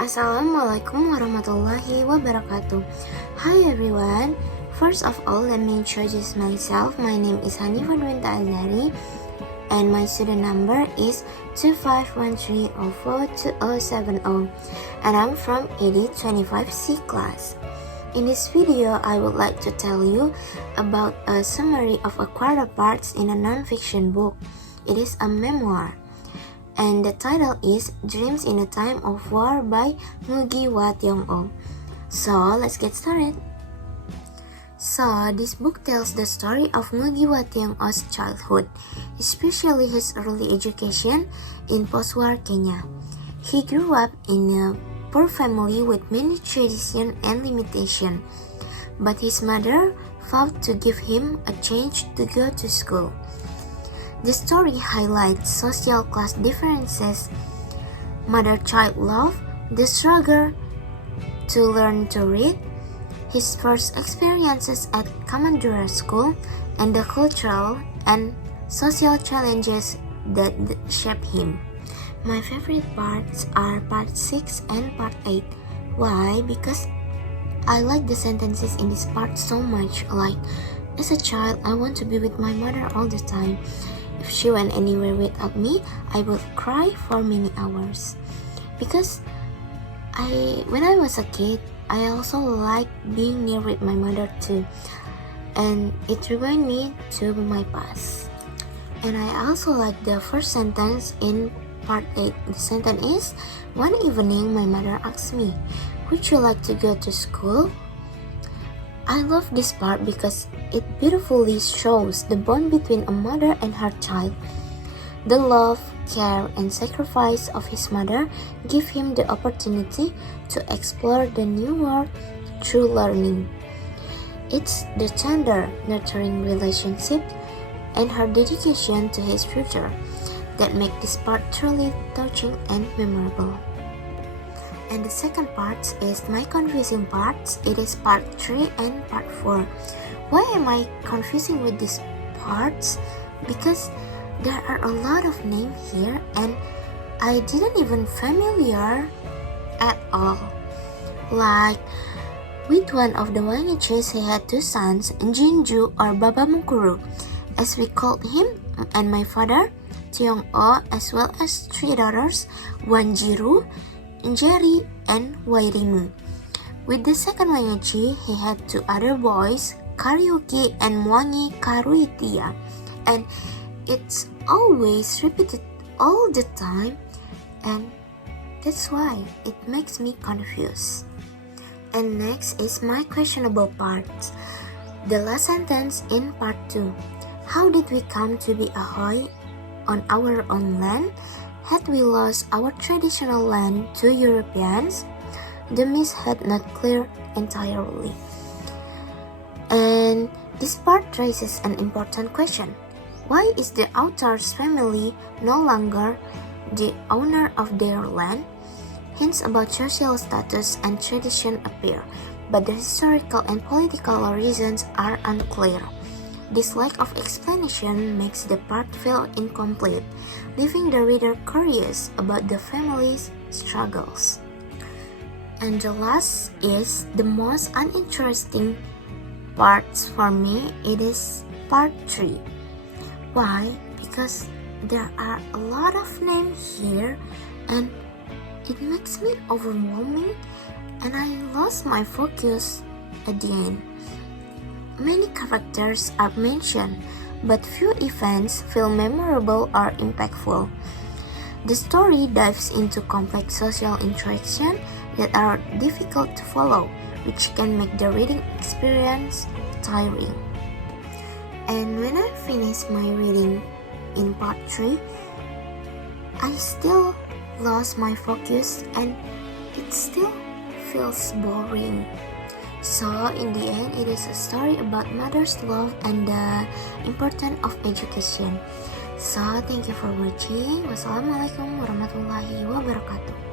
Assalamualaikum warahmatullahi wabarakatuh. Hi everyone. First of all, let me introduce myself. My name is Hanifah Dwinta Azari and my student number is 2513042070 and I'm from ED 25C class. In this video, I would like to tell you about a summary of a quarter parts in a non-fiction book. It is a memoir. And the title is Dreams in a Time of War by Ngugi Wa Thiong'o. So, let's get started. So, this book tells the story of Ngugi Wa Thiong'o's childhood, especially his early education in post-war Kenya. He grew up in a poor family with many traditions and limitations, but his mother vowed to give him a chance to go to school. The story highlights social class differences, mother-child love, the struggle to learn to read, his first experiences at Kamandura School, and the cultural and social challenges that shape him. My favorite parts are part 6 and part 8. Why? Because I like the sentences in this part so much. Like, as a child, I want to be with my mother all the time. If she went anywhere without me, I would cry for many hours. Because when I was a kid, I also liked being near with my mother too. And it reminded me to my past. And I also like the first sentence in part 8. The sentence is, one evening my mother asked me, would you like to go to school? I love this part because it beautifully shows the bond between a mother and her child. The love, care, and sacrifice of his mother give him the opportunity to explore the new world through learning. It's the tender, nurturing relationship and her dedication to his future that make this part truly touching and memorable. And the second part is my confusing parts. It is part 3 and part 4. Why am I confusing with these parts? Because there are a lot of names here and I didn't even familiar at all. Like, with one of the Wangichis, he had 2 sons, Jinju or Baba Mukuru, as we called him, and my father, Thiong'o, as well as 3 daughters, Wanjiru, Njeri, and Wairimu. With the second Wangichi, he had 2 other boys, Karyuki and Mwangi Karuitia, and it's always repeated all the time, and that's why it makes me confused. And next is my questionable parts. The last sentence in part 2. How did we come to be Ahoy on our own land? Had we lost our traditional land to Europeans? The mist had not cleared entirely. And this part raises an important question. Why is the author's family no longer the owner of their land? Hints about social status and tradition appear, but the historical and political reasons are unclear. This lack of explanation makes the part feel incomplete, leaving the reader curious about the family's struggles. And the last is the most uninteresting parts for me. It is part 3. Why? Because there are a lot of names here and it makes me overwhelming and I lost my focus at the end. Many characters are mentioned, but few events feel memorable or impactful. The story dives into complex social interactions that are difficult to follow, which can make the reading experience tiring. And when I finish my reading in part 3, I still lost my focus and it still feels boring. So in the end, it is a story about mother's love and the importance of education. So thank you for watching. Wassalamualaikum warahmatullahi wabarakatuh.